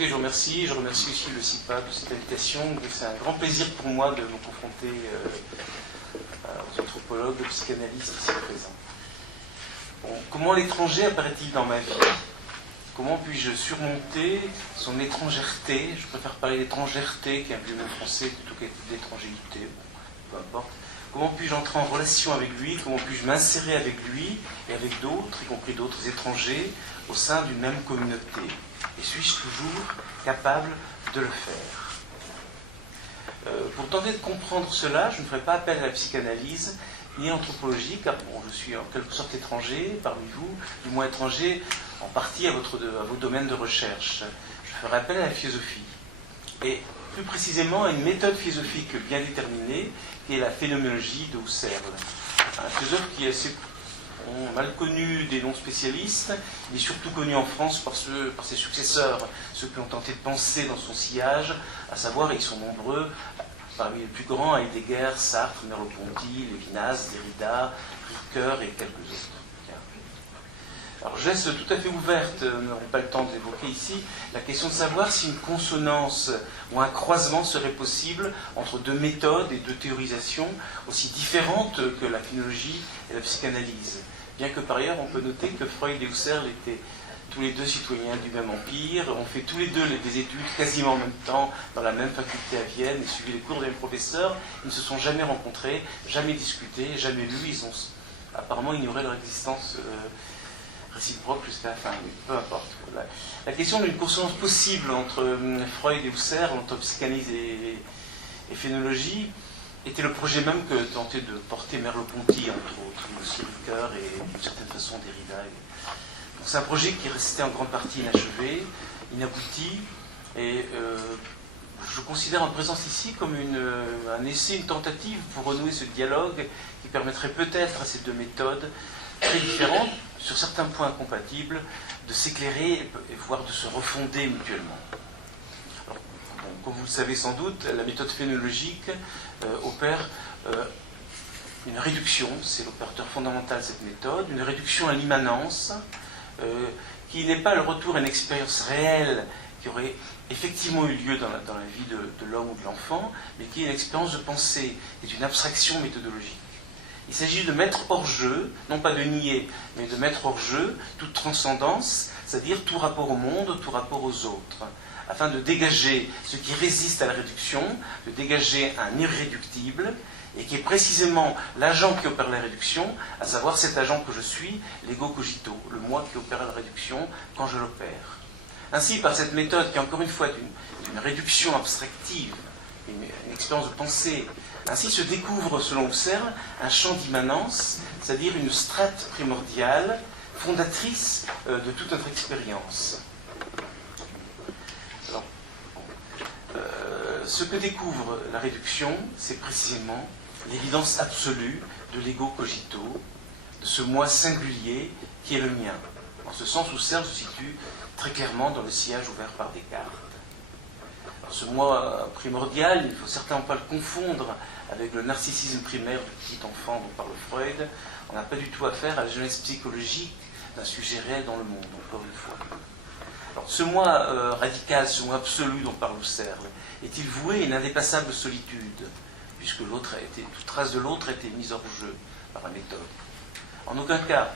Écoutez, je remercie aussi le CIPA de cette invitation. C'est un grand plaisir pour moi de me confronter aux anthropologues, aux psychanalystes ici présents. Bon, comment l'étranger apparaît-il dans ma vie? Comment puis-je surmonter son étrangèreté? Je préfère parler d'étrangèreté, qui est un vieux mot français, plutôt que d'étrangérité. Bon, peu importe. Comment puis-je entrer en relation avec lui? Comment puis-je m'insérer avec lui et avec d'autres, y compris d'autres étrangers, au sein d'une même communauté? Et suis-je toujours capable de le faire? Pour tenter de comprendre cela, je ne ferai pas appel à la psychanalyse ni à l'anthropologie, car bon, je suis en quelque sorte étranger parmi vous, du moins étranger en partie à vos domaines de recherche. Je ferai appel à la philosophie, et plus précisément à une méthode philosophique bien déterminée, qui est la phénoménologie de Husserl. Un philosophe qui est assez mal connu des non-spécialistes, il est surtout connu en France par ses successeurs, ceux qui ont tenté de penser dans son sillage, à savoir, ils sont nombreux, parmi les plus grands, Heidegger, Sartre, Merleau-Ponty, Lévinas, Derrida, Ricoeur et quelques autres. Alors je laisse tout à fait ouverte, nous n'aurons pas le temps de l'évoquer ici, la question de savoir si une consonance ou un croisement serait possible entre deux méthodes et deux théorisations aussi différentes que la phénoménologie et la psychanalyse. Bien que par ailleurs on peut noter que Freud et Husserl étaient tous les deux citoyens du même empire, ont fait tous les deux des études quasiment en même temps dans la même faculté à Vienne et suivi les cours des mêmes professeurs, ils ne se sont jamais rencontrés, jamais discutés, jamais lus, ils ont apparemment ignoré leur existence réciproque jusqu'à la fin, mais peu importe. La question d'une consonance possible entre Freud et Husserl, entre psychanalyse et phénoménologie, était le projet même que tentait de porter Merleau-Ponty, entre autres, mais aussi Ricoeur et d'une certaine façon Derrida. C'est un projet qui restait en grande partie inachevé, inabouti, et je considère en présence ici comme un essai, une tentative pour renouer ce dialogue qui permettrait peut-être à ces deux méthodes très différentes, sur certains points incompatibles, de s'éclairer et voire de se refonder mutuellement. Alors, bon, comme vous le savez sans doute, la méthode phénoménologique opère une réduction, c'est l'opérateur fondamental de cette méthode, une réduction à l'immanence, qui n'est pas le retour à une expérience réelle qui aurait effectivement eu lieu dans la vie de l'homme ou de l'enfant, mais qui est une expérience de pensée, qui est une abstraction méthodologique. Il s'agit de mettre hors jeu, non pas de nier, mais de mettre hors jeu toute transcendance, c'est-à-dire tout rapport au monde, tout rapport aux autres, afin de dégager ce qui résiste à la réduction, de dégager un irréductible, et qui est précisément l'agent qui opère la réduction, à savoir cet agent que je suis, l'ego cogito, le moi qui opère la réduction quand je l'opère. Ainsi, par cette méthode qui, encore une fois, est une réduction abstractive, une expérience de pensée, ainsi se découvre, selon Husserl, un champ d'immanence, c'est-à-dire une strate primordiale, fondatrice de toute notre expérience. Alors, ce que découvre la réduction, c'est précisément l'évidence absolue de l'ego cogito, de ce moi singulier qui est le mien. En ce sens, Husserl se situe très clairement dans le sillage ouvert par Descartes. Alors, ce moi primordial, il ne faut certainement pas le confondre avec le narcissisme primaire du petit enfant dont parle Freud. On n'a pas du tout affaire à la jeunesse psychologique d'un sujet réel dans le monde, encore une fois. Alors, ce moi radical, ce moi absolu dont parle Husserl, est-il voué à une indépassable solitude, puisque toute trace de l'autre a été mise hors jeu par la méthode? En aucun cas.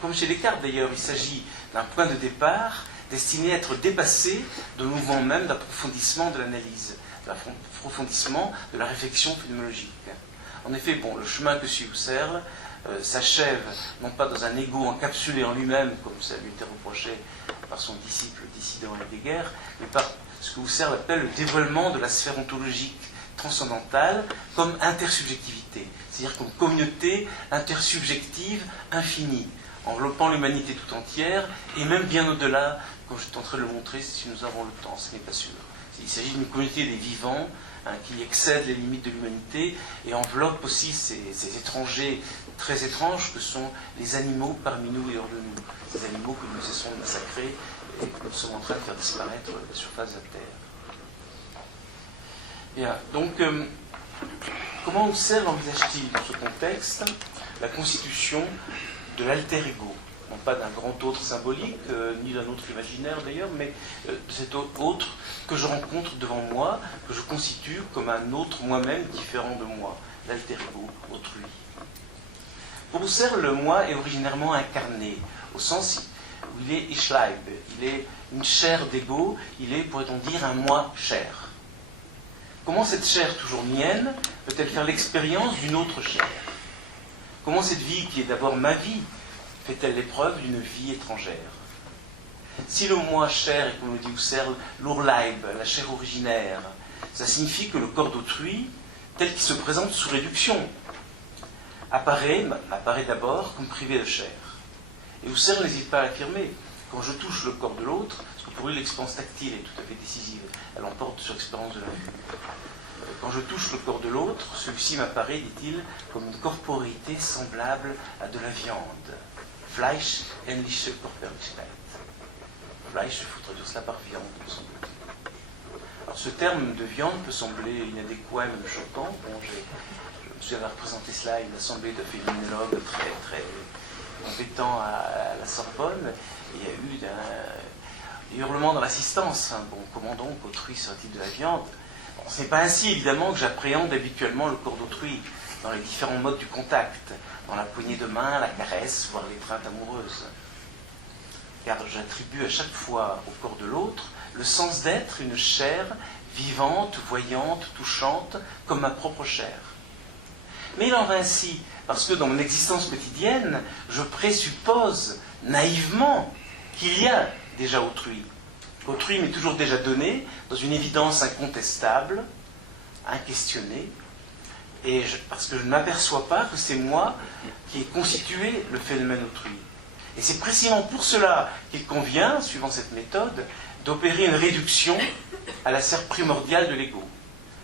Comme chez Descartes d'ailleurs, il s'agit d'un point de départ destiné à être dépassé de mouvement même d'approfondissement de l'analyse, d'approfondissement de la réflexion phénoménologique. En effet, bon, le chemin que suit Husserl s'achève non pas dans un ego encapsulé en lui-même, comme ça lui était reproché par son disciple dissident Heidegger, mais par ce que Husserl appelle le dévoilement de la sphère ontologique transcendantale comme intersubjectivité, c'est-à-dire comme communauté intersubjective infinie, enveloppant l'humanité tout entière, et même bien au-delà, comme je tenterai de le montrer si nous avons le temps, ce n'est pas sûr. Il s'agit d'une communauté des vivants, qui excède les limites de l'humanité et enveloppe aussi ces étrangers très étranges que sont les animaux parmi nous et hors de nous, ces animaux que nous cessons de massacrer et que nous sommes en train de faire disparaître de la surface de la Terre. Bien, donc, comment Husserl envisage-t-il dans ce contexte la constitution de l'alter ego? non pas d'un grand autre symbolique, ni d'un autre imaginaire d'ailleurs, mais de cet autre que je rencontre devant moi, que je constitue comme un autre moi-même différent de moi, l'alter ego, autrui. Pour Husserl, le moi est originairement incarné, au sens où il est Ich Leib, il est une chair d'ego, il est, pourrait-on dire, un moi chair. Comment cette chair toujours mienne peut-elle faire l'expérience d'une autre chair? Comment cette vie, qui est d'abord ma vie, fait-elle l'épreuve d'une vie étrangère? Si le moi chair est, comme le dit Husserl, l'Urleib, la chair originaire, ça signifie que le corps d'autrui, tel qu'il se présente sous réduction, apparaît d'abord comme privé de chair. Et Husserl n'hésite pas à l'affirmer. Quand je touche le corps de l'autre, parce que pour lui l'expérience tactile est tout à fait décisive, elle emporte sur l'expérience de la vue. Quand je touche le corps de l'autre, celui-ci m'apparaît, dit-il, comme une corporéité semblable à de la viande. Fleisch, ähnliche Körperlichkeit. Fleisch, il faut traduire cela par viande, sans doute. Alors ce terme de viande peut sembler inadéquat et même choquant. Bon, je me suis avoir représenté cela à une assemblée de phénoménologues très, très compétents à la Sorbonne. Et il y a eu des hurlements dans l'assistance. Hein. Bon, comment donc autrui serait-il de la viande? Bon, ce n'est pas ainsi, évidemment, que j'appréhende habituellement le corps d'autrui, dans les différents modes du contact, dans la poignée de main, la caresse, voire l'étreinte amoureuse. Car j'attribue à chaque fois au corps de l'autre le sens d'être une chair vivante, voyante, touchante, comme ma propre chair. Mais il en va ainsi, parce que dans mon existence quotidienne, je présuppose naïvement qu'il y a déjà autrui. Autrui m'est toujours déjà donné dans une évidence incontestable, inquestionnée, parce que je ne m'aperçois pas que c'est moi qui ai constitué le phénomène autrui. Et c'est précisément pour cela qu'il convient, suivant cette méthode, d'opérer une réduction à la sphère primordiale de l'ego,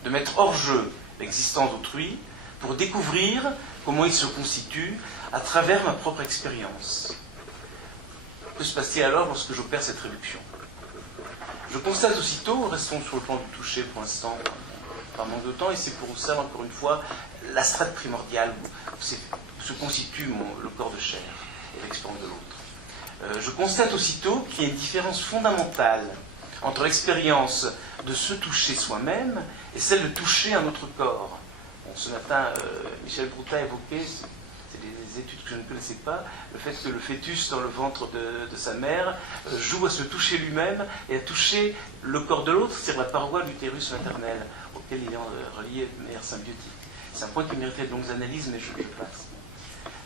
de mettre hors jeu l'existence d'autrui pour découvrir comment il se constitue à travers ma propre expérience. Que se passe-t-il alors lorsque j'opère cette réduction? Je constate aussitôt, restons sur le plan du toucher pour l'instant, par manque de temps, et c'est pour ça, encore une fois, la strate primordiale où se constitue le corps de chair et l'expérience de l'autre. Je constate aussitôt qu'il y a une différence fondamentale entre l'expérience de se toucher soi-même et celle de toucher un autre corps. Bon, ce matin, Michel Brouta a évoqué, c'est des études que je ne connaissais pas, le fait que le fœtus dans le ventre de sa mère joue à se toucher lui-même et à toucher le corps de l'autre, c'est-à-dire la paroi de l'utérus maternel, auquel il est relié de manière symbiotique. C'est un point qui mériterait de longues analyses, mais je le place.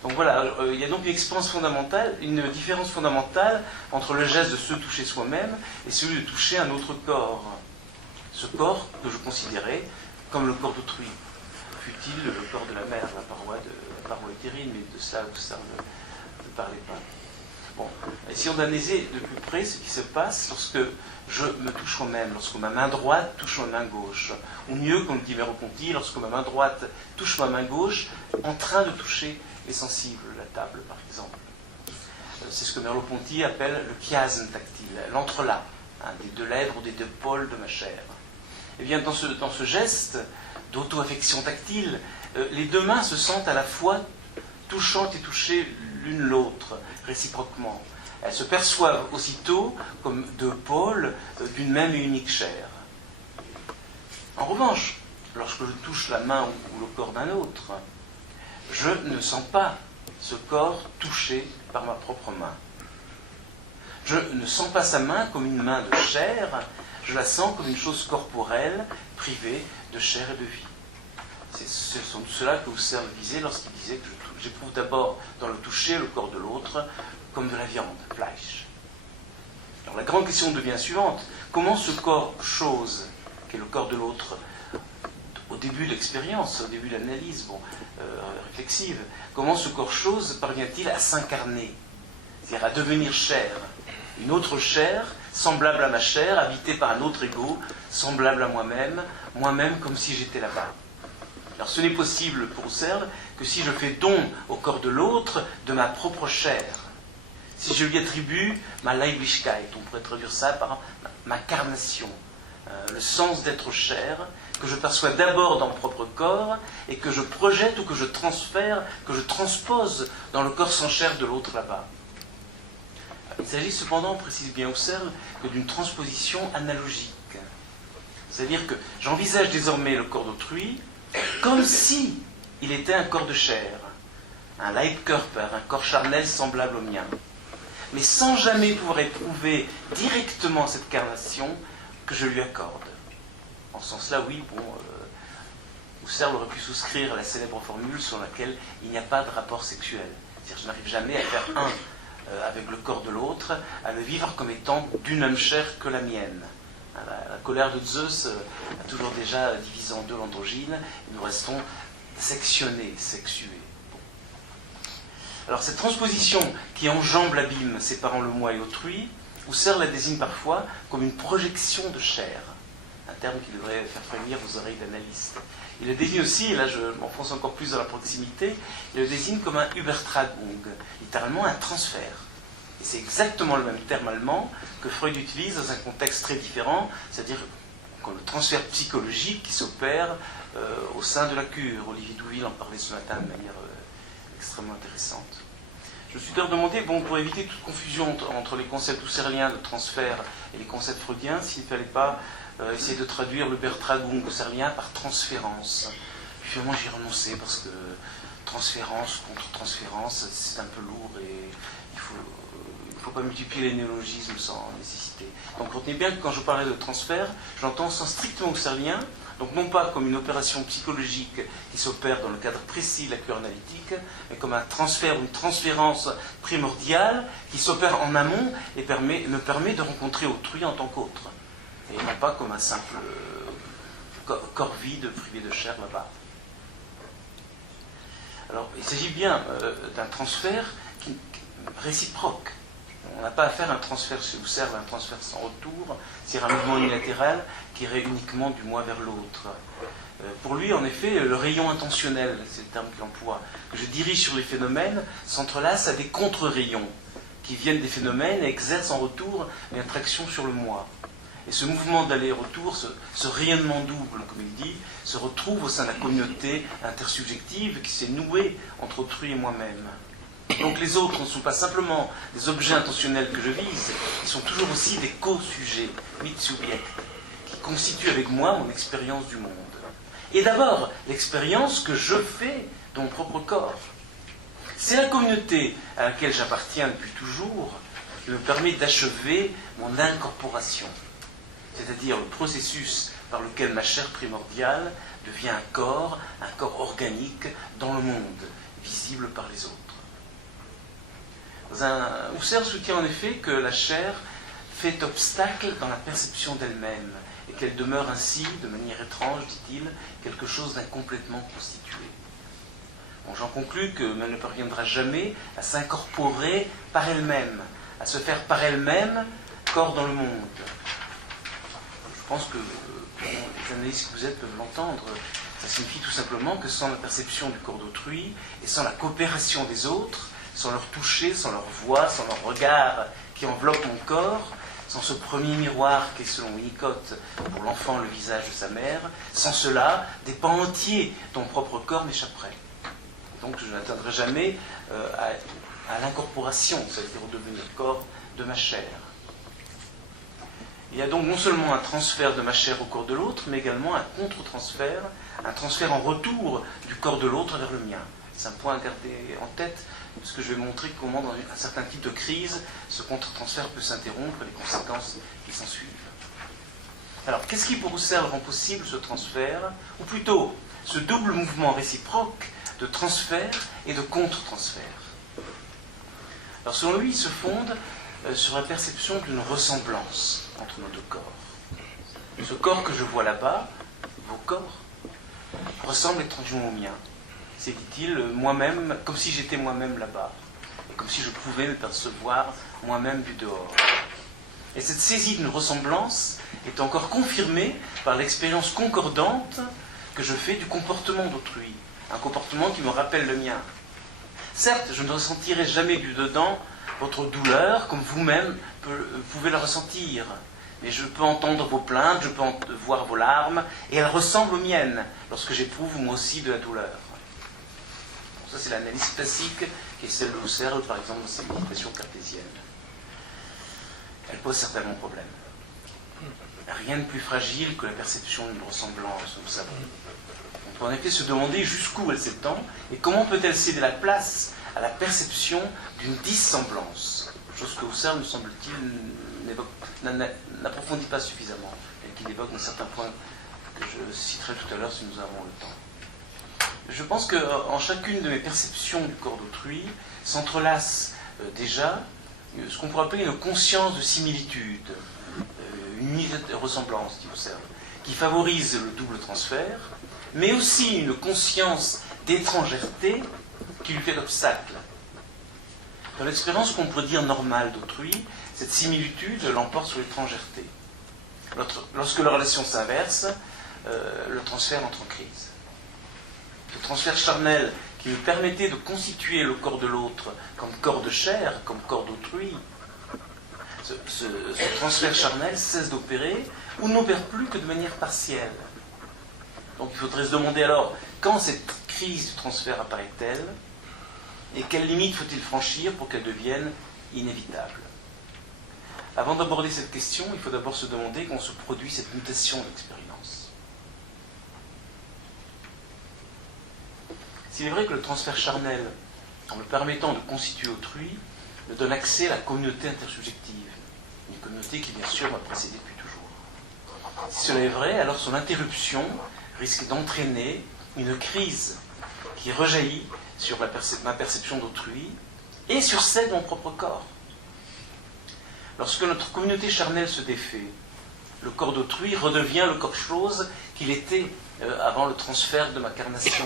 Donc voilà, il y a donc une expérience fondamentale, une différence fondamentale entre le geste de se toucher soi-même et celui de toucher un autre corps. Ce corps que je considérais comme le corps d'autrui. Fut-il le corps de la mère, la paroi utérine, mais de ça ne parlait pas. Bon, essayons d'analyser de plus près ce qui se passe lorsque je me touche moi-même, lorsque ma main droite touche ma main gauche. Ou mieux, comme dit Merleau-Ponty, lorsque ma main droite touche ma main gauche, en train de toucher les sensibles, la table par exemple. C'est ce que Merleau-Ponty appelle le chiasme tactile, l'entrelac des deux lèvres ou des deux pôles de ma chair. Et bien dans ce geste d'auto-affection tactile, les deux mains se sentent à la fois touchantes et touchées l'une l'autre, réciproquement. Elles se perçoivent aussitôt comme deux pôles d'une même et unique chair. En revanche, lorsque je touche la main ou le corps d'un autre, je ne sens pas ce corps touché par ma propre main. Je ne sens pas sa main comme une main de chair, je la sens comme une chose corporelle, privée de chair et de vie. C'est cela que Husserl disait lorsqu'il disait que j'éprouve d'abord dans le toucher le corps de l'autre comme de la viande, Fleisch. Alors la grande question devient suivante. Comment ce corps-chose, qui est le corps de l'autre, au début de l'expérience, au début de l'analyse réflexive, comment ce corps-chose parvient-il à s'incarner, c'est-à-dire à devenir chair, une autre chair, semblable à ma chair, habitée par un autre ego, semblable à moi-même comme si j'étais là-bas. Alors ce n'est possible pour Husserl que si je fais don au corps de l'autre de ma propre chair, si je lui attribue ma Leiblichkeit, on pourrait traduire ça par ma carnation, le sens d'être chair, que je perçois d'abord dans mon propre corps et que je projette ou que je transfère, que je transpose dans le corps sans chair de l'autre là-bas. Il s'agit cependant, précise bien Husserl, que d'une transposition analogique. C'est-à-dire que j'envisage désormais le corps d'autrui comme si il était un corps de chair, un Leibkörper, un corps charnel semblable au mien, mais sans jamais pouvoir éprouver directement cette carnation que je lui accorde. En ce sens-là, oui, Husserl aurait pu souscrire à la célèbre formule sur laquelle il n'y a pas de rapport sexuel. C'est-à-dire, je n'arrive jamais à faire un avec le corps de l'autre, à le vivre comme étant d'une même chair que la mienne. La colère de Zeus a toujours déjà divisé en deux l'androgyne, et nous restons sectionnés, sexués. Alors cette transposition qui enjambe l'abîme séparant le moi et autrui, Husserl la désigne parfois comme une projection de chair, un terme qui devrait faire frémir vos oreilles d'analyste. Il le désigne aussi, et là je m'enfonce encore plus dans la proximité, il le désigne comme un Übertragung, littéralement un transfert. Et c'est exactement le même terme allemand que Freud utilise dans un contexte très différent, c'est-à-dire le transfert psychologique qui s'opère au sein de la cure. Olivier Douville en parlait ce matin de manière extrêmement intéressante. Je me suis d'ailleurs demandé, pour éviter toute confusion entre les concepts husserliens de transfert et les concepts freudiens, s'il ne fallait pas essayer de traduire le Übertragung husserlien par transférence. Puis finalement j'y ai renoncé parce que transférence contre transférence, c'est un peu lourd et il ne faut pas multiplier les néologismes sans nécessité. Donc retenez bien que quand je parlais de transfert, j'entends au sens strictement husserlien, donc non pas comme une opération psychologique qui s'opère dans le cadre précis de la cure analytique, mais comme un transfert ou une transférence primordiale qui s'opère en amont et me permet de rencontrer autrui en tant qu'autre. Et non pas comme un simple corps vide privé de chair là-bas. Alors il s'agit bien d'un transfert réciproque. On n'a pas à faire un transfert chez Husserl, un transfert sans retour, c'est-à-dire un mouvement unilatéral qui irait uniquement du moi vers l'autre. Pour lui, en effet, le rayon intentionnel, c'est le terme qu'il emploie, que je dirige sur les phénomènes, s'entrelace à des contre-rayons qui viennent des phénomènes et exercent en retour une attraction sur le moi. Et ce mouvement d'aller-retour, ce rayonnement double, comme il dit, se retrouve au sein de la communauté intersubjective qui s'est nouée entre autrui et moi-même. Donc les autres ne sont pas simplement des objets intentionnels que je vise, ils sont toujours aussi des co-sujets, Mitsubjekt, qui constituent avec moi mon expérience du monde. Et d'abord, l'expérience que je fais de mon propre corps. C'est la communauté à laquelle j'appartiens depuis toujours qui me permet d'achever mon incorporation, c'est-à-dire le processus par lequel ma chair primordiale devient un corps organique dans le monde, visible par les autres. Husserl soutient en effet que la chair fait obstacle dans la perception d'elle-même et qu'elle demeure ainsi, de manière étrange, dit-il, quelque chose d'incomplètement constitué. J'en conclus qu'elle ne parviendra jamais à s'incorporer par elle-même, à se faire par elle-même corps dans le monde. Je pense que les analystes que vous êtes peuvent l'entendre. Ça signifie tout simplement que sans la perception du corps d'autrui et sans la coopération des autres, sans leur toucher, sans leur voix, sans leur regard qui enveloppe mon corps, sans ce premier miroir qui est selon Winnicott pour l'enfant le visage de sa mère, sans cela, des pans entiers de mon propre corps m'échapperaient. Donc je n'atteindrai jamais à l'incorporation, c'est-à-dire au devenir corps de ma chair. Il y a donc non seulement un transfert de ma chair au corps de l'autre, mais également un contre-transfert, un transfert en retour du corps de l'autre vers le mien. C'est un point à garder en tête, parce que je vais montrer comment, dans un certain type de crise, ce contre-transfert peut s'interrompre et les conséquences qui s'en suivent. Alors, qu'est-ce qui pour Husserl rend possible ce transfert, ou plutôt ce double mouvement réciproque de transfert et de contre-transfert? Alors, selon lui, il se fonde sur la perception d'une ressemblance entre nos deux corps. Ce corps que je vois là-bas, vos corps, ressemble étrangement au mien. C'est, dit-il, moi-même, comme si j'étais moi-même là-bas, et comme si je pouvais me percevoir moi-même du dehors. Et cette saisie d'une ressemblance est encore confirmée par l'expérience concordante que je fais du comportement d'autrui, un comportement qui me rappelle le mien. Certes, je ne ressentirai jamais du dedans votre douleur comme vous-même pouvez le ressentir, mais je peux entendre vos plaintes, je peux voir vos larmes, et elles ressemblent aux miennes lorsque j'éprouve moi aussi de la douleur. Ça, c'est l'analyse classique, qui est celle de Husserl, par exemple, dans ses méditations cartésiennes. elle pose certainement problème. Rien de plus fragile que la perception d'une ressemblance, nous savons. On peut en effet se demander jusqu'où elle s'étend et comment peut-elle céder la place à la perception d'une dissemblance, chose que Husserl, me semble-t-il, n'approfondit pas suffisamment et qu'il évoque dans certains points que je citerai tout à l'heure si nous avons le temps. Je pense qu'en chacune de mes perceptions du corps d'autrui s'entrelace déjà ce qu'on pourrait appeler une conscience de similitude, une unité de ressemblance, dit Husserl, qui favorise le double transfert, mais aussi une conscience d'étrangereté qui lui fait obstacle. Dans l'expérience qu'on pourrait dire normale d'autrui, cette similitude l'emporte sur l'étrangereté. Lorsque la relation s'inverse, le transfert entre en crise. Ce transfert charnel qui me permettait de constituer le corps de l'autre comme corps de chair, comme corps d'autrui, ce transfert charnel cesse d'opérer ou n'opère plus que de manière partielle. Donc il faudrait se demander alors quand cette crise du transfert apparaît-elle et quelles limites faut-il franchir pour qu'elle devienne inévitable. Avant d'aborder cette question, il faut d'abord se demander comment se produit cette mutation d'expérience. S'il est vrai que le transfert charnel, en me permettant de constituer autrui, me donne accès à la communauté intersubjective, une communauté qui bien sûr m'a précédé depuis toujours. Si cela est vrai, alors son interruption risque d'entraîner une crise qui rejaillit sur ma perception d'autrui et sur celle de mon propre corps. Lorsque notre communauté charnelle se défait, le corps d'autrui redevient le corps-chose qu'il était avant le transfert de ma carnation.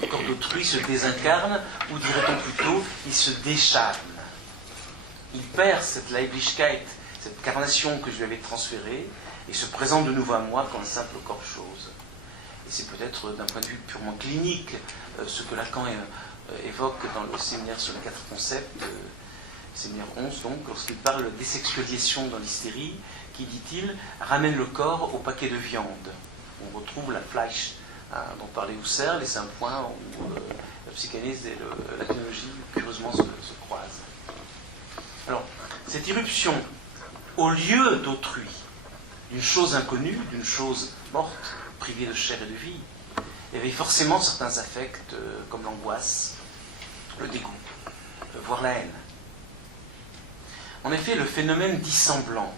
Le corps d'autrui se désincarne, ou dirait-on plutôt, il se décharne. Il perd cette Leiblichkeit, cette carnation que je lui avais transférée, et se présente de nouveau à moi comme simple corps-chose. Et c'est peut-être d'un point de vue purement clinique ce que Lacan évoque dans le séminaire sur les 4 concepts, séminaire 11 donc, lorsqu'il parle d'ésexualisation dans l'hystérie, qui, dit-il, ramène le corps au paquet de viande. On retrouve la Fleisch dont parlait Husserl, et c'est un point où la psychanalyse et la théologie curieusement se croisent. Alors, cette irruption au lieu d'autrui, d'une chose inconnue, d'une chose morte, privée de chair et de vie, éveille forcément certains affects comme l'angoisse, le dégoût, voire la haine. En effet, le phénomène dissemblant,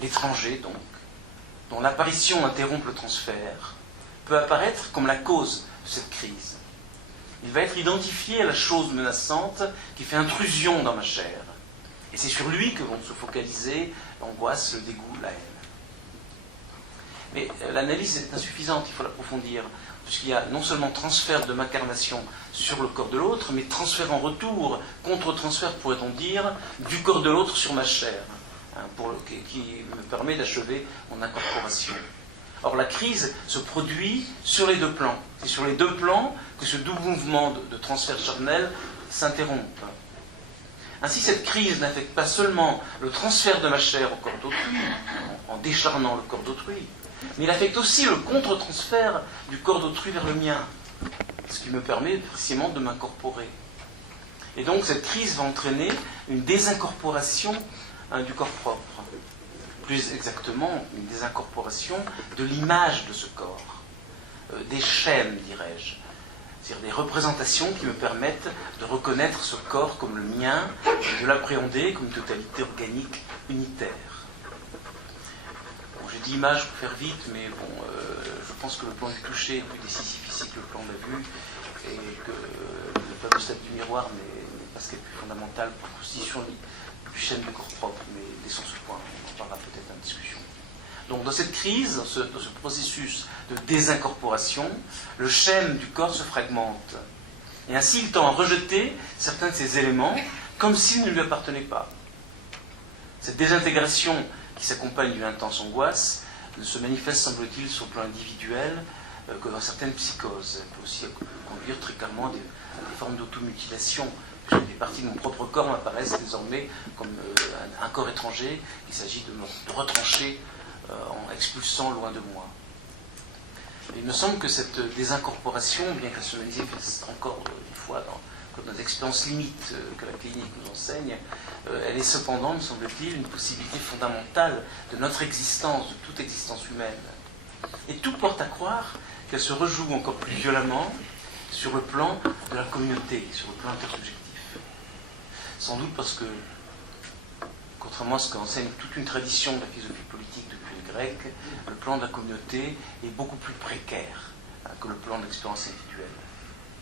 l'étranger donc, dont l'apparition interrompt le transfert, peut apparaître comme la cause de cette crise. Il va être identifié à la chose menaçante qui fait intrusion dans ma chair. Et c'est sur lui que vont se focaliser l'angoisse, le dégoût, la haine. Mais l'analyse est insuffisante, il faut l'approfondir, puisqu'il y a non seulement transfert de ma carnation sur le corps de l'autre, mais transfert en retour, contre-transfert pourrait-on dire, du corps de l'autre sur ma chair, qui me permet d'achever mon incorporation. Or la crise se produit sur les deux plans. C'est sur les deux plans que ce double mouvement de transfert charnel s'interrompt. Ainsi, cette crise n'affecte pas seulement le transfert de ma chair au corps d'autrui, en décharnant le corps d'autrui, mais il affecte aussi le contre-transfert du corps d'autrui vers le mien, ce qui me permet précisément de m'incorporer. Et donc cette crise va entraîner une désincorporation du corps propre. Plus exactement, une désincorporation de l'image de ce corps, des schèmes, dirais-je. C'est-à-dire des représentations qui me permettent de reconnaître ce corps comme le mien, et de l'appréhender comme une totalité organique unitaire. Bon, j'ai dit image pour faire vite, mais bon, je pense que le plan du toucher est plus décisif ici que le plan de la vue, et que le fameux stade du miroir n'est pas ce qui est le plus fondamental pour la constitution du schème du corps propre, mais laissons ce point, on en parlera peut-être en discussion. Donc dans cette crise, dans ce processus de désincorporation, le schème du corps se fragmente. Et ainsi, il tend à rejeter certains de ces éléments comme s'ils ne lui appartenaient pas. Cette désintégration qui s'accompagne d'une intense angoisse ne se manifeste, semble-t-il, sur le plan individuel que dans certaines psychoses. Elle peut aussi conduire très clairement à des formes d'automutilation. Puisque des parties de mon propre corps m'apparaissent désormais comme un corps étranger qu'il s'agit de me retrancher en expulsant loin de moi. Et il me semble que cette désincorporation, bien qu'elle se manifeste encore une fois que nos expériences limites que la clinique nous enseigne, elle est cependant, me semble-t-il, une possibilité fondamentale de notre existence, de toute existence humaine. Et tout porte à croire qu'elle se rejoue encore plus violemment sur le plan de la communauté, sur le plan intersubjectif. Sans doute parce que, contrairement à ce qu'enseigne toute une tradition de la philosophie politique depuis le grec, le plan de la communauté est beaucoup plus précaire que le plan de l'expérience individuelle.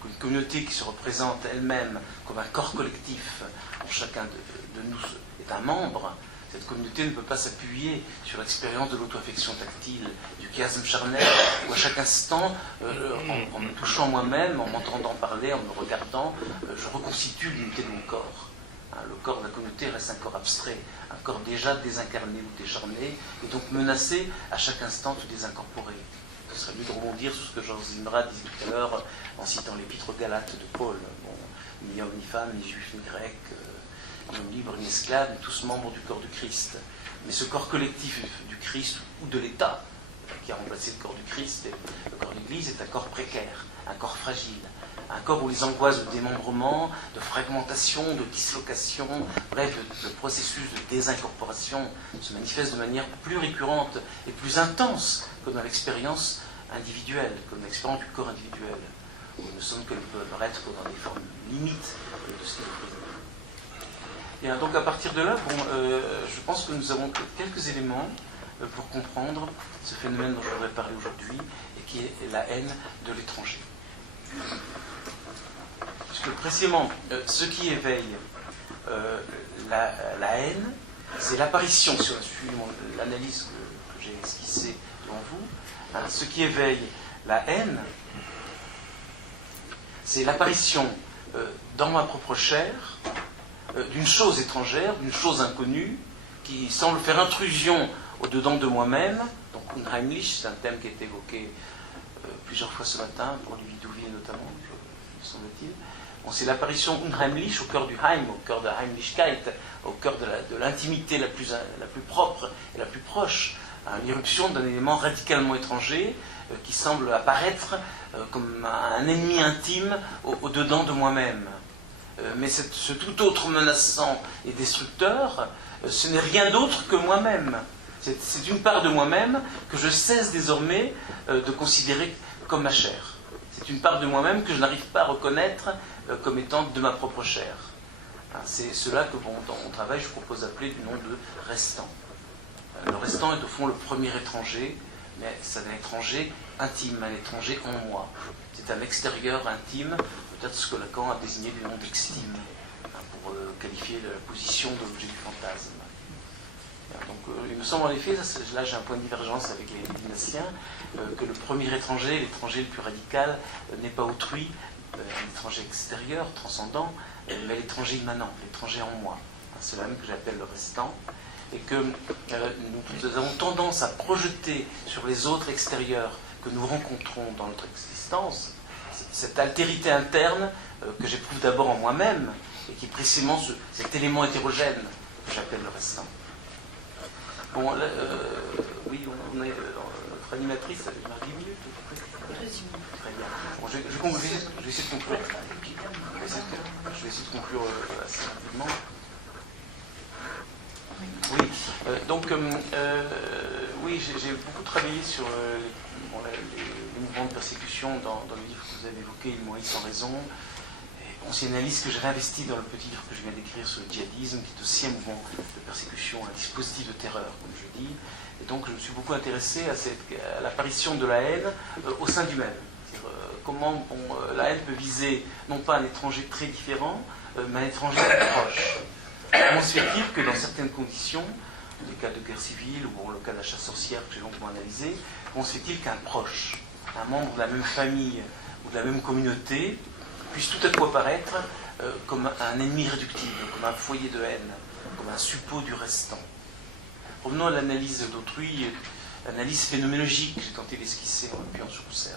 Une communauté qui se représente elle-même comme un corps collectif, dont chacun de nous est un membre, cette communauté ne peut pas s'appuyer sur l'expérience de l'auto-affection tactile, du chiasme charnel, où à chaque instant, en me touchant moi-même, en m'entendant parler, en me regardant, je reconstitue l'unité de mon corps. Le corps de la communauté reste un corps abstrait, un corps déjà désincarné ou décharné, et donc menacé à chaque instant de désincorporer. Ce serait mieux de rebondir sur ce que Georges Zimra disait tout à l'heure en citant l'épître aux Galates de Paul. Bon, ni homme ni femme, ni juif ni grec, ni homme libre ni esclave, ni tous membres du corps du Christ. Mais ce corps collectif du Christ ou de l'État, qui a remplacé le corps du Christ, le corps de l'Église, est un corps précaire, un corps fragile. Un corps où les angoisses de démembrement, de fragmentation, de dislocation, bref, le processus de désincorporation se manifeste de manière plus récurrente et plus intense que dans l'expérience individuelle, que dans l'expérience du corps individuel, où il ne semble qu'elle peut apparaître que dans des formes limites de ce qui est présent. Et donc à partir de là, je pense que nous avons quelques éléments pour comprendre ce phénomène dont je voudrais parler aujourd'hui, et qui est la haine de l'étranger. Puisque précisément, ce qui éveille la haine, c'est l'apparition, si on suit l'analyse que j'ai esquissée devant vous, ce qui éveille la haine, c'est l'apparition dans ma propre chair d'une chose étrangère, d'une chose inconnue, qui semble faire intrusion au-dedans de moi-même. Donc Unheimlich, c'est un thème qui a été évoqué plusieurs fois ce matin, pour du Widouville notamment, me semble-t-il. Bon, c'est l'apparition Unheimlich au cœur du Heim, au cœur de la Heimlichkeit, au cœur de l'intimité la plus propre et la plus proche, l'irruption d'un élément radicalement étranger qui semble apparaître comme un ennemi intime au-dedans de moi-même. Mais ce tout autre menaçant et destructeur, ce n'est rien d'autre que moi-même. C'est une part de moi-même que je cesse désormais de considérer comme ma chair. C'est une part de moi-même que je n'arrive pas à reconnaître comme étant de ma propre chair. C'est cela que, dans mon travail, je propose d'appeler du nom de restant. Le restant est au fond le premier étranger, mais c'est un étranger intime, un étranger en moi. C'est un extérieur intime, peut-être ce que Lacan a désigné du nom d'extime, pour qualifier la position de l'objet du fantasme. Donc, il me semble en effet, là j'ai un point de divergence avec les dynasciens, que le premier étranger, l'étranger le plus radical, n'est pas autrui, l'étranger extérieur, transcendant, mais l'étranger immanent, l'étranger en moi. C'est là même que j'appelle le restant, et que nous avons tendance à projeter sur les autres extérieurs que nous rencontrons dans notre existence, cette altérité interne que j'éprouve d'abord en moi-même, et qui est précisément cet élément hétérogène que j'appelle le restant. Bon, là, oui, on est, notre animatrice, elle démarre 10 minutes. 10 minutes. Très bien. Bon, je vais essayer de conclure. Je vais essayer de conclure assez rapidement. Oui, donc, oui, j'ai beaucoup travaillé sur les mouvements de persécution dans le livre que vous avez évoqué, Ils m'ont haï sans raison. C'est une analyse que j'ai réinvestie dans le petit livre que je viens d'écrire sur le djihadisme, qui est aussi un mouvement de persécution, un dispositif de terreur, comme je dis. Et donc je me suis beaucoup intéressé à l'apparition de la haine au sein du même. Comment la haine peut viser non pas un étranger très différent, mais un étranger très proche. Comment se fait-il que dans certaines conditions, les cas de guerre civile ou le cas de la chasse sorcière que j'ai longuement analysé, comment se fait-il qu'un proche, un membre de la même famille ou de la même communauté, puisse tout à coup apparaître comme un ennemi irréductible, comme un foyer de haine, comme un suppôt du restant. Revenons à l'analyse d'autrui, l'analyse phénoménologique, j'ai tenté d'esquisser en appuyant sur Husserl.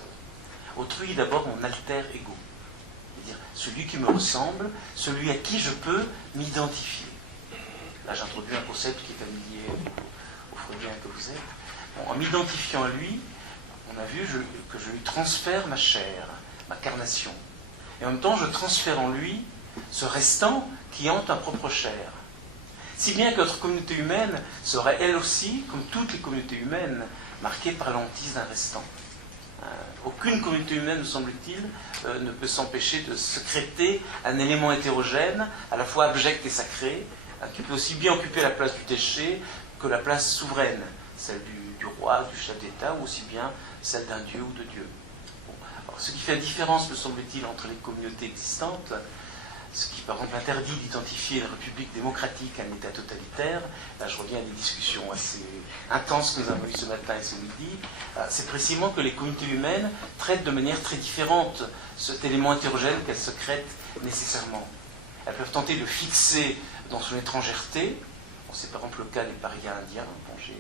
Autrui est d'abord mon alter ego, c'est-à-dire celui qui me ressemble, celui à qui je peux m'identifier. Là j'introduis un concept qui est familier aux Freudiens que vous êtes. Bon, en m'identifiant à lui, on a vu que je lui transfère ma chair, ma carnation. et en même temps je transfère en lui ce restant qui hante ma propre chair. Si bien que notre communauté humaine serait elle aussi, comme toutes les communautés humaines, marquée par la hantise d'un restant. Aucune communauté humaine, me semble-t-il, ne peut s'empêcher de sécréter un élément hétérogène, à la fois abject et sacré, qui peut aussi bien occuper la place du déchet que la place souveraine, celle du roi, du chef d'État, ou aussi bien celle d'un dieu ou de Dieu. Bon. Alors, ce qui fait la différence, me semble-t-il, entre les communautés existantes, ce qui par exemple interdit d'identifier une république démocratique à un État totalitaire, là je reviens à des discussions assez intenses que nous avons eues ce matin et ce midi, c'est précisément que les communautés humaines traitent de manière très différente cet élément hétérogène qu'elles secrètent nécessairement. Elles peuvent tenter de fixer dans son étrangereté, c'est par exemple le cas des parias indiens, bon, j'ai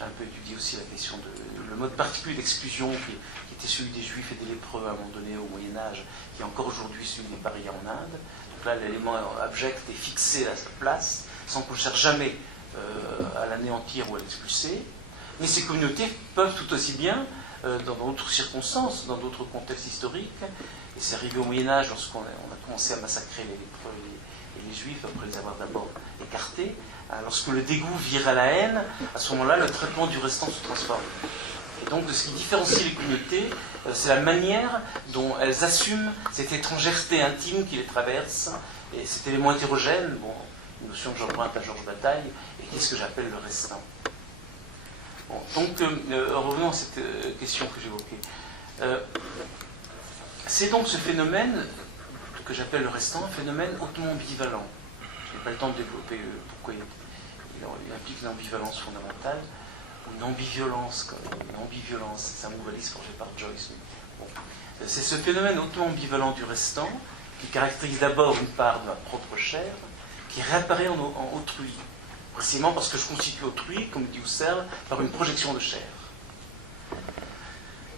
un peu étudié aussi la question de le mode particulier d'exclusion qui était celui des juifs et des lépreux à un moment donné au Moyen-Âge, qui est encore aujourd'hui celui des parias en Inde. Donc là, l'élément abject est fixé à sa place, sans qu'on ne cherche jamais à l'anéantir ou à l'expulser. Mais ces communautés peuvent tout aussi bien, dans d'autres circonstances, dans d'autres contextes historiques, et c'est arrivé au Moyen-Âge lorsqu'on a commencé à massacrer les lépreux et les juifs, après les avoir d'abord écartés, lorsque le dégoût vire à la haine, à ce moment-là, le traitement du restant se transforme. Et donc, ce qui différencie les communautés, c'est la manière dont elles assument cette étrangereté intime qui les traverse, et cet élément hétérogène, bon, une notion que j'emprunte à Georges Bataille, et qui est ce que j'appelle le restant. Bon, donc, revenons à cette question que j'évoquais. C'est donc ce phénomène que j'appelle le restant, un phénomène hautement ambivalent. Je n'ai pas le temps de développer pourquoi il implique une ambivalence fondamentale, ou une ambiviolence, c'est un mot valise forgé par Joyce. Bon. C'est ce phénomène hautement ambivalent du restant qui caractérise d'abord une part de ma propre chair, qui réapparaît en autrui, précisément parce que je constitue autrui, comme dit Husserl, par une projection de chair.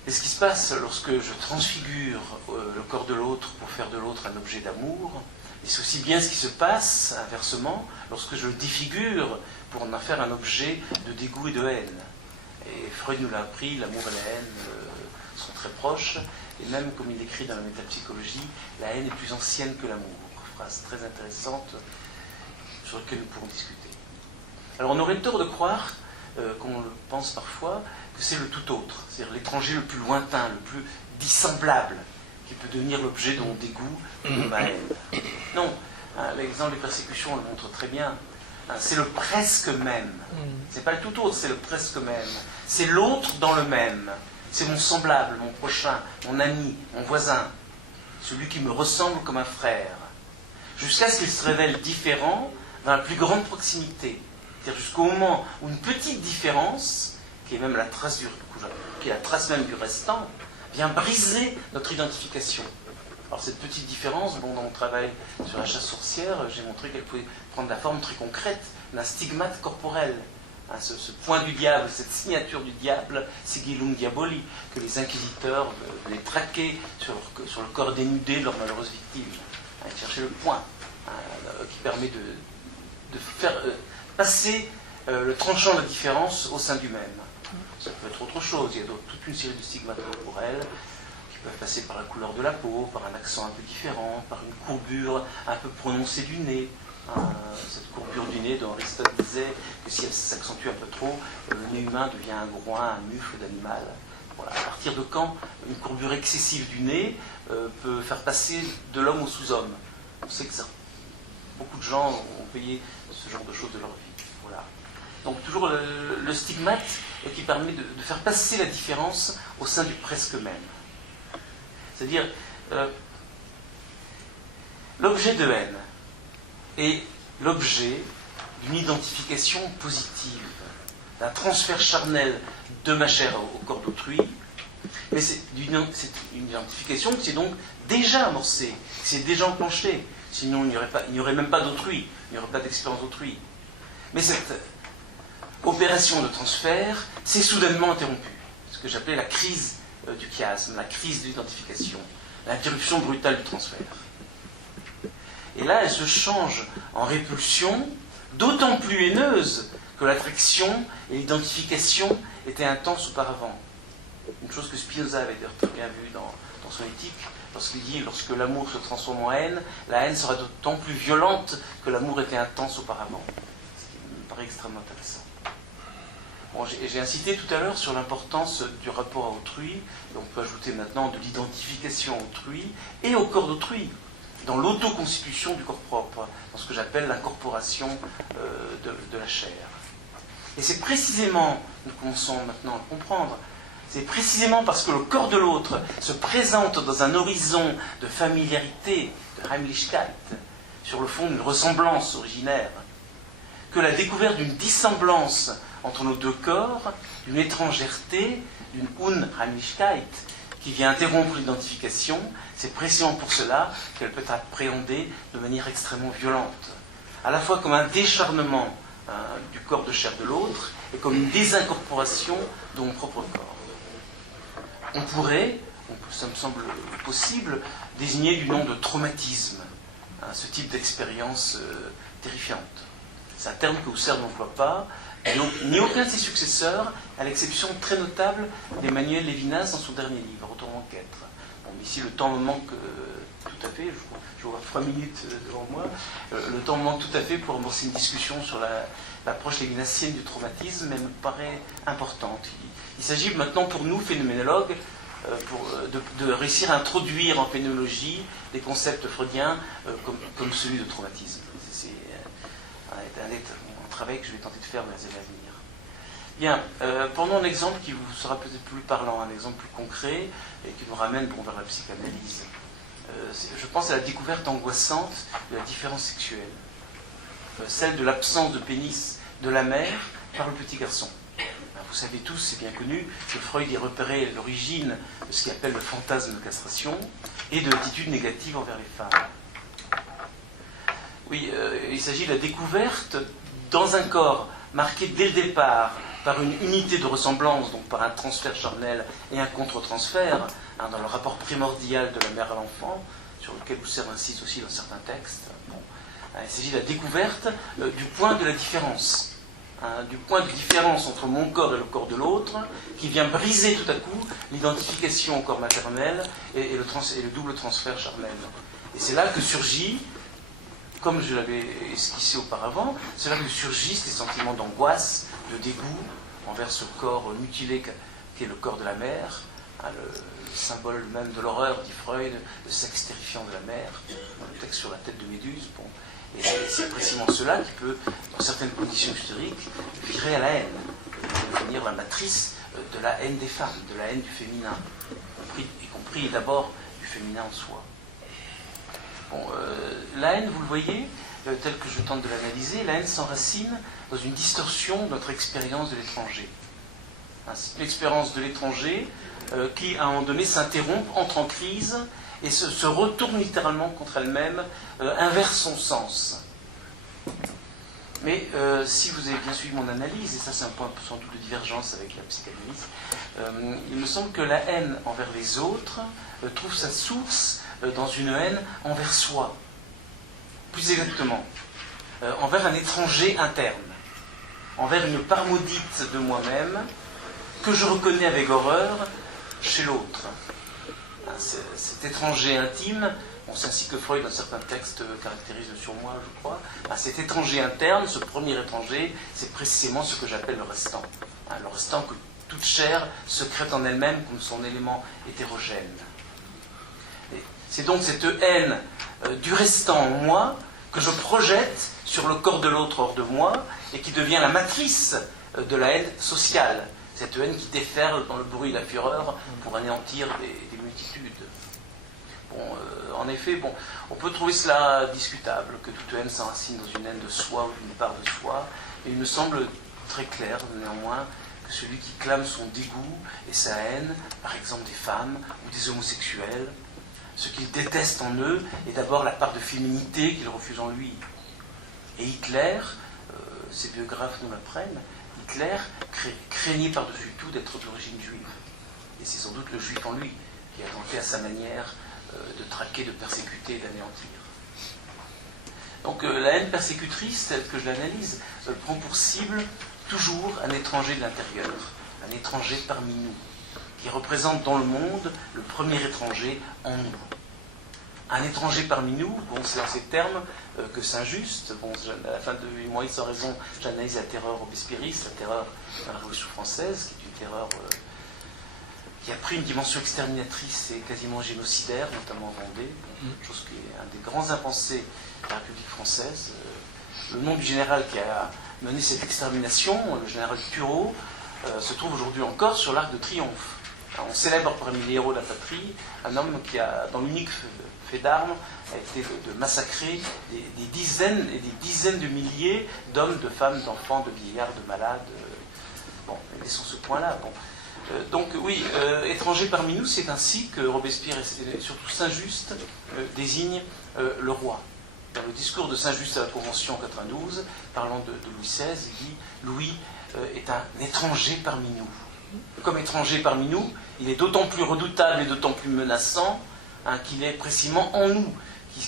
Et ce qui se passe lorsque je transfigure le corps de l'autre pour faire de l'autre un objet d'amour, et c'est aussi bien ce qui se passe, inversement, lorsque je le défigure pour en faire un objet de dégoût et de haine. Et Freud nous l'a appris, l'amour et la haine sont très proches, et même comme il écrit dans la métapsychologie, la haine est plus ancienne que l'amour. Phrase très intéressante sur laquelle nous pourrons discuter. Alors on aurait tort de croire, comme on le pense parfois, que c'est le tout autre, c'est-à-dire l'étranger le plus lointain, le plus dissemblable, qui peut devenir l'objet de mon dégoût ou de ma haine. Non, l'exemple des persécutions le montre très bien. C'est le presque même. C'est pas le tout autre, c'est le presque même. C'est l'autre dans le même. C'est mon semblable, mon prochain, mon ami, mon voisin. Celui qui me ressemble comme un frère. Jusqu'à ce qu'il se révèle différent dans la plus grande proximité. C'est-à-dire jusqu'au moment où une petite différence, qui est même la trace qui est la trace même du restant, vient briser notre identification. Alors cette petite différence, bon, dans mon travail sur la chasse sorcière, j'ai montré qu'elle pouvait prendre la forme très concrète d'un stigmate corporel. Ce point du diable, cette signature du diable, sigillum diaboli, que les inquisiteurs venaient traquer sur le corps dénudé de leurs maleureuses victimes. Ils cherchaient le point qui permet de faire passer le tranchant de la différence au sein du même. Ça peut être autre chose, il y a toute une série de stigmates corporels qui peuvent passer par la couleur de la peau, par un accent un peu différent, par une courbure un peu prononcée du nez. Cette courbure du nez dont Aristote disait que si elle s'accentue un peu trop, le nez humain devient un groin, un mufle d'animal. Voilà. À partir de quand une courbure excessive du nez peut faire passer de l'homme au sous-homme. On sait que ça, beaucoup de gens ont payé ce genre de choses de leur vie. Voilà. Donc toujours le stigmate qui permet de faire passer la différence au sein du presque même. C'est-à-dire, l'objet de haine est l'objet d'une identification positive, d'un transfert charnel de ma chair au corps d'autrui, mais c'est une identification qui s'est donc déjà amorcée, qui s'est déjà enclenchée, sinon il n'y aurait même pas d'autrui, il n'y aurait pas d'expérience d'autrui. Mais cette opération de transfert s'est soudainement interrompue, ce que j'appelais la crise du chiasme, la crise de l'identification, l'interruption brutale du transfert. Et là, elle se change en répulsion, d'autant plus haineuse que l'attraction et l'identification étaient intenses auparavant. Une chose que Spinoza avait d'ailleurs très bien vue dans son éthique, lorsqu'il dit « lorsque l'amour se transforme en haine, la haine sera d'autant plus violente que l'amour était intense auparavant ». Ce qui me paraît extrêmement intéressant. Bon, j'ai insisté tout à l'heure sur l'importance du rapport à autrui, et on peut ajouter maintenant de l'identification à autrui et au corps d'autrui, dans l'autoconstitution du corps propre, dans ce que j'appelle l'incorporation de la chair. Et c'est précisément, nous commençons maintenant à le comprendre, c'est précisément parce que le corps de l'autre se présente dans un horizon de familiarité, de Heimlichkeit, sur le fond d'une ressemblance originaire, que la découverte d'une dissemblance entre nos deux corps, d'une étrangèreté, d'une Unheimlichkeit, qui vient interrompre l'identification, c'est précisément pour cela qu'elle peut être appréhendée de manière extrêmement violente, à la fois comme un décharnement du corps de chair de l'autre et comme une désincorporation de mon propre corps. On pourrait, ça me semble possible, désigner du nom de traumatisme ce type d'expérience terrifiante. C'est un terme que Husserl n'emploie pas, ni aucun de ses successeurs, à l'exception très notable d'Emmanuel Lévinas dans son dernier livre, Retour en quête. Bon, ici, le temps me manque tout à fait, je vois 3 minutes devant moi, le temps me manque tout à fait pour amorcer une discussion sur l'approche lévinassienne du traumatisme, mais me paraît importante. Il s'agit maintenant pour nous, phénoménologues, de réussir à introduire en phénoménologie des concepts freudiens comme celui de traumatisme. C'est un travail que je vais tenter de faire dans les années à venir. Bien, prenons un exemple qui vous sera peut-être plus parlant, un exemple plus concret et qui nous ramène vers la psychanalyse. Je pense à la découverte angoissante de la différence sexuelle, celle de l'absence de pénis de la mère par le petit garçon. Vous savez tous, c'est bien connu, que Freud y repérait l'origine de ce qu'il appelle le fantasme de castration et de l'attitude négative envers les femmes. Oui, il s'agit de la découverte dans un corps marqué dès le départ par une unité de ressemblance, donc par un transfert charnel et un contre-transfert, dans le rapport primordial de la mère à l'enfant, sur lequel Husserl insiste aussi dans certains textes. Bon, il s'agit de la découverte du point de la différence. Du point de différence entre mon corps et le corps de l'autre, qui vient briser tout à coup l'identification au corps maternel et le double transfert charnel. Et c'est là que surgit, comme je l'avais esquissé auparavant, c'est là que surgissent les sentiments d'angoisse, de dégoût envers ce corps mutilé qu'est le corps de la mère, le symbole même de l'horreur, dit Freud, le sexe terrifiant de la mère, dans le texte sur la tête de Méduse. Bon. Et c'est précisément cela qui peut, dans certaines conditions historiques, virer à la haine, devenir la matrice de la haine des femmes, de la haine du féminin, y compris d'abord du féminin en soi. Bon, la haine, vous le voyez, telle que je tente de l'analyser, la haine s'enracine dans une distorsion de notre expérience de l'étranger. C'est une expérience de l'étranger qui, à un moment donné, s'interrompt, entre en crise, et se retourne littéralement contre elle-même, inverse son sens. Mais si vous avez bien suivi mon analyse, et ça c'est un point sans doute de divergence avec la psychanalyse, il me semble que la haine envers les autres trouve sa source dans une haine envers soi. Plus exactement, envers un étranger interne, envers une part maudite de moi-même que je reconnais avec horreur chez l'autre. Cet étranger intime, c'est ainsi que Freud, dans certains textes, caractérise sur moi, je crois. Cet étranger interne, ce premier étranger, c'est précisément ce que j'appelle le restant. Le restant que toute chair secrète en elle-même comme son élément hétérogène. C'est donc cette haine du restant en moi que je projette sur le corps de l'autre hors de moi et qui devient la matrice de la haine sociale. Cette haine qui déferle dans le bruit et la fureur pour anéantir des multitudes. Bon, en effet, on peut trouver cela discutable, que toute haine s'enracine dans une haine de soi ou d'une part de soi, et il me semble très clair, néanmoins, que celui qui clame son dégoût et sa haine, par exemple des femmes ou des homosexuels, ce qu'il déteste en eux est d'abord la part de féminité qu'il refuse en lui. Et Hitler, ses biographes nous l'apprennent, Hitler craignait par-dessus tout d'être d'origine juive. Et c'est sans doute le juif en lui qui a tenté à sa manière de traquer, de persécuter et d'anéantir. Donc la haine persécutrice, telle que je l'analyse, prend pour cible toujours un étranger de l'intérieur, un étranger parmi nous, qui représente dans le monde le premier étranger en nous. un étranger parmi nous, bon, c'est dans ces termes que Saint-Just, bon, à la fin de Humoris sans raison, j'analyse la terreur robespierriste, la terreur de la Révolution française, qui est une terreur qui a pris une dimension exterminatrice et quasiment génocidaire, notamment en Vendée, chose qui est un des grands impensés de la République française. Le nom du général qui a mené cette extermination, le général Turreau, se trouve aujourd'hui encore sur l'Arc de Triomphe. On célèbre parmi les héros de la patrie un homme qui a, dans l'unique fait d'armes, a été de massacrer des dizaines et des dizaines de milliers d'hommes, de femmes, d'enfants, de vieillards, de malades. Bon, laissons ce point-là. Bon. Donc oui, étranger parmi nous, c'est ainsi que Robespierre et surtout Saint-Just désignent le roi. Dans le discours de Saint-Just à la Convention en 92, parlant de Louis XVI, il dit « Louis est un étranger parmi nous ». Comme étranger parmi nous, il est d'autant plus redoutable et d'autant plus menaçant qu'il est précisément en nous,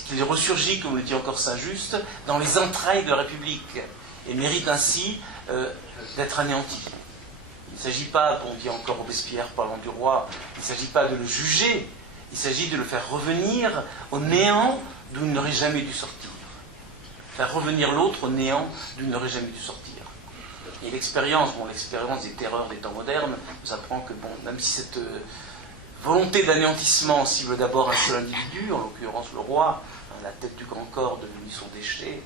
qu'il ressurgit, comme le dit encore Saint-Just, dans les entrailles de la République, et mérite ainsi d'être anéanti. Il ne s'agit pas, on dit encore Robespierre parlant du roi, il ne s'agit pas de le juger, il s'agit de le faire revenir au néant d'où il n'aurait jamais dû sortir. Faire revenir l'autre au néant d'où il n'aurait jamais dû sortir. Et l'expérience des terreurs des temps modernes nous apprend que, bon, même si cette volonté d'anéantissement cible d'abord un seul individu, en l'occurrence le roi, la tête du grand corps devenue son déchet,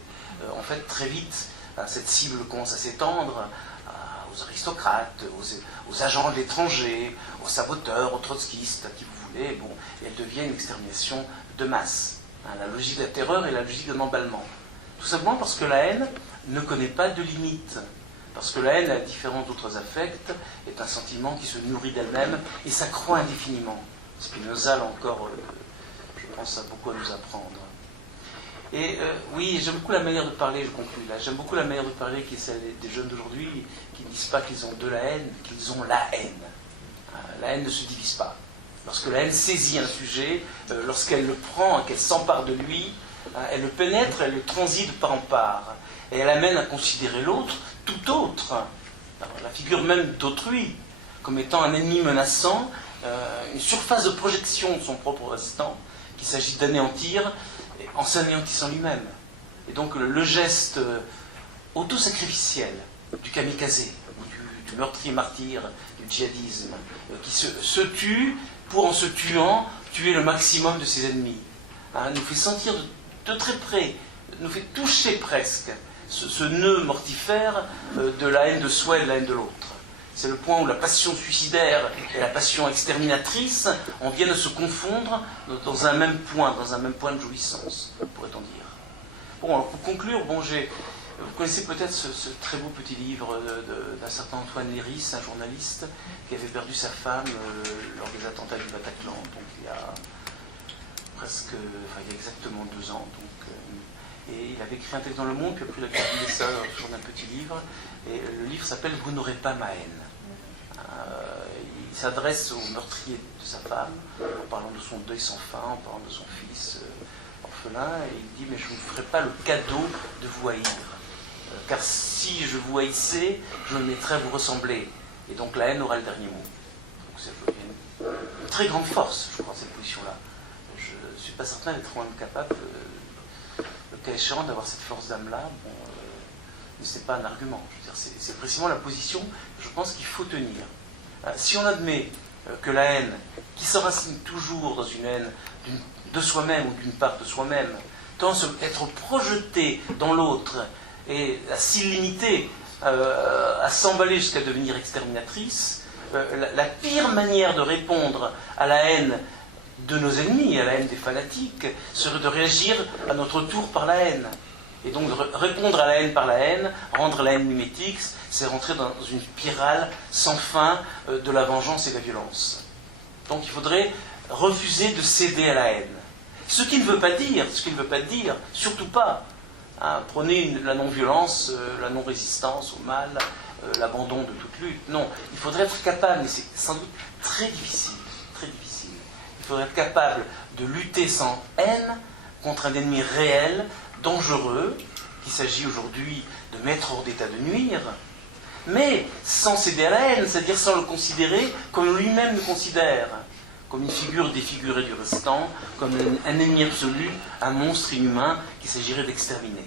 en fait, très vite, cette cible commence à s'étendre aux aristocrates, aux agents de l'étranger, aux saboteurs, aux trotskistes, à qui vous voulez, bon, et elle devient une extermination de masse. La logique de la terreur et la logique d'un emballement. Tout simplement parce que la haine ne connaît pas de limite. Parce que la haine, à la différence d'autres affects, est un sentiment qui se nourrit d'elle-même et s'accroît indéfiniment. Spinoza, là encore, je pense, a beaucoup à nous apprendre. Et oui, j'aime beaucoup la manière de parler, je conclue là, j'aime beaucoup la manière de parler qui est celle des jeunes d'aujourd'hui, qui ne disent pas qu'ils ont de la haine, qu'ils ont la haine. La haine ne se divise pas. Lorsque la haine saisit un sujet, lorsqu'elle le prend, qu'elle s'empare de lui, elle le pénètre, elle le transite de part en part. Et elle amène à considérer l'autre, tout autre, la figure même d'autrui, comme étant un ennemi menaçant, une surface de projection de son propre restant, qu'il s'agit d'anéantir en s'anéantissant lui-même. Et donc le geste autosacrificiel du kamikaze, du meurtrier martyr, du djihadisme, qui se tue pour, en se tuant, tuer le maximum de ses ennemis, nous fait sentir de très près, nous fait toucher presque ce nœud mortifère de la haine de soi et de la haine de l'autre. C'est le point où la passion suicidaire et la passion exterminatrice en viennent se confondre dans un même point de jouissance, pourrait-on dire. Bon, alors pour conclure, bon, vous connaissez peut-être ce très beau petit livre d'un certain Antoine Léris, un journaliste qui avait perdu sa femme lors des attentats du Bataclan, donc il y a exactement 2 ans. Et il avait écrit un texte dans Le Monde, puis après il a publié ça sur un petit livre, et le livre s'appelle « Vous n'aurez pas ma haine ». Il s'adresse au meurtrier de sa femme, en parlant de son deuil sans fin, en parlant de son fils orphelin, et il dit « Mais je ne vous ferai pas le cadeau de vous haïr, car si je vous haïssais, je me mettrais à vous ressembler, et donc la haine aura le dernier mot. » Donc c'est une très grande force, je crois, cette position-là. Je ne suis pas certain d'être moi-même capable, le cas échéant, d'avoir cette force d'âme-là, mais ce n'est pas un argument. Je veux dire, c'est précisément la position que je pense qu'il faut tenir. Si on admet que la haine, qui s'enracine toujours dans une haine de soi-même ou d'une part de soi-même, tend à être projetée dans l'autre et à s'illimiter, à s'emballer jusqu'à devenir exterminatrice, la pire manière de répondre à la haine de nos ennemis, à la haine des fanatiques, serait de réagir à notre tour par la haine. Et donc de répondre à la haine par la haine, rendre la haine mimétique, c'est rentrer dans une spirale sans fin de la vengeance et de la violence. Donc il faudrait refuser de céder à la haine. Ce qui ne veut pas dire, surtout pas, prôner la non-violence, la non-résistance au mal, l'abandon de toute lutte. Non, il faudrait être capable, mais c'est sans doute très difficile, il faudrait être capable de lutter sans haine contre un ennemi réel, dangereux, qu'il s'agit aujourd'hui de mettre hors d'état de nuire, mais sans céder à la haine, c'est-à-dire sans le considérer comme lui-même le considère, comme une figure défigurée du restant, comme un ennemi absolu, un monstre inhumain qu'il s'agirait d'exterminer.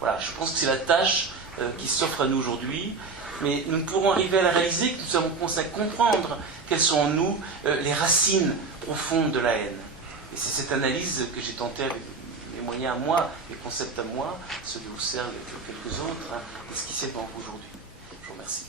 Voilà, je pense que c'est la tâche qui s'offre à nous aujourd'hui, mais nous ne pourrons arriver à la réaliser que nous avons commencé à comprendre quelles sont en nous les racines profondes de la haine. Et c'est cette analyse que j'ai tenté avec les moyens à moi, les concepts à moi, ceux de Husserl et quelques autres, d'esquisser devant vous aujourd'hui. Je vous remercie.